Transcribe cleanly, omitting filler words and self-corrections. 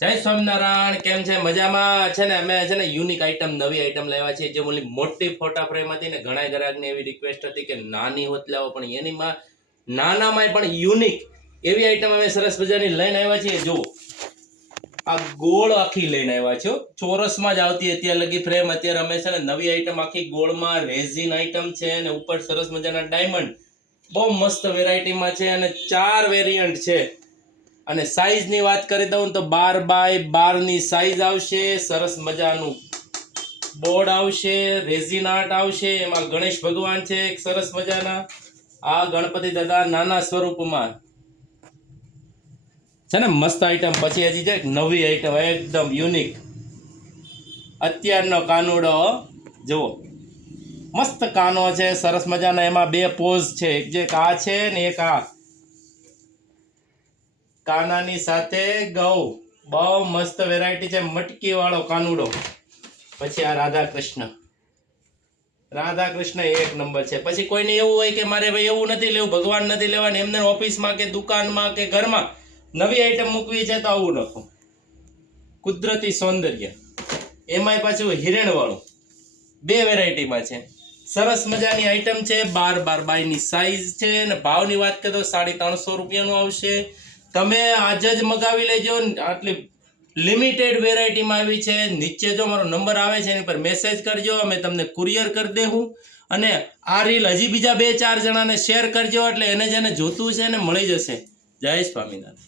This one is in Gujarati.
જય સ્વામિનારાયણ. કેમ છે? મજામાં છે ને? અમે છે ને યુનિક આઈટમ, નવી આઈટમ લાવ્યા છે. જે ઓલી મોટી ફોટા ફ્રેમ હતી ને, ઘણા ગ્રાહકની એવી રિક્વેસ્ટ હતી કે નાની હોત લાવો, પણ એનીમાં નાનામાં પણ યુનિક એવી આઈટમ અમે સરસ મજાની લઈને આવ્યા છીએ. જો આ ગોળ આખી લઈને આવ્યા છો, ચોરસમાં જ આવતી અત્યારે લગી ફ્રેમ. અત્યારે અમે છે ને નવી આઈટમ આખી ગોળમાં રેઝિન આઈટમ છે અને ઉપર સરસ મજાના ડાયમંડ, બહુ મસ્ત વેરાયટીમાં છે અને 4 વેરિયન્ટ છે. અને સાઈઝની વાત કરી દઉં તો 12 બાય 12 ની સાઈઝ આવશે. સરસ મજાનું બોર્ડ આવશે, રેઝિન આર્ટ આવશે, એમાં ગણેશ ભગવાન છે એક સરસ મજાના. આ ગણપતિ દાદા નાના સ્વરૂપમાં છે ને, મસ્ત આઈટમ. પછી હજી છે નવી આઈટમ એકદમ યુનિક, અત્યારનો કાનુડો જુઓ, મસ્ત કાનો છે સરસ મજાના. એમાં 2 પોઝ છે, એક જે આ છે ને એક આ. કાનાની સાથે ગૌ, બહુ મસ્ત વેરાયટી છે. મટકી વાળો કાનુડો. પછી આ રાધા કૃષ્ણ એક નંબર છે. પછી કોઈને એવું હોય કે મારે ભાઈ એવું નથી લેવું, ભગવાન નથી લેવા, એમને ઓફિસમાં કે દુકાનમાં કે ઘરમાં નવી આઈટમ મૂકવી છે તો આવું લખો. કુદરતી સૌંદર્ય, એમાંય પાછું હિરણ વાળું, 2 વેરાયટીમાં છે. સરસ મજાની આઈટમ છે. 12 બાય 12 ની સાઈઝ છે અને ભાવની વાત કરીએ તો 350 રૂપિયાનું આવશે. તમે આજ જ મગાવી લેજો. આટલી લિમિટેડ વેરાયટીમાં આવી છે. નીચે જો મારો નંબર આવે છે એની પર મેસેજ કરજો, અમે તમને કુરિયર કરી દેવું. અને આ રીલ હજી બીજા 2-4 જણાને શેર કરજો, એટલે એને જેને જોતું છે એને મળી જશે. જય સ્વામિનારાયણ.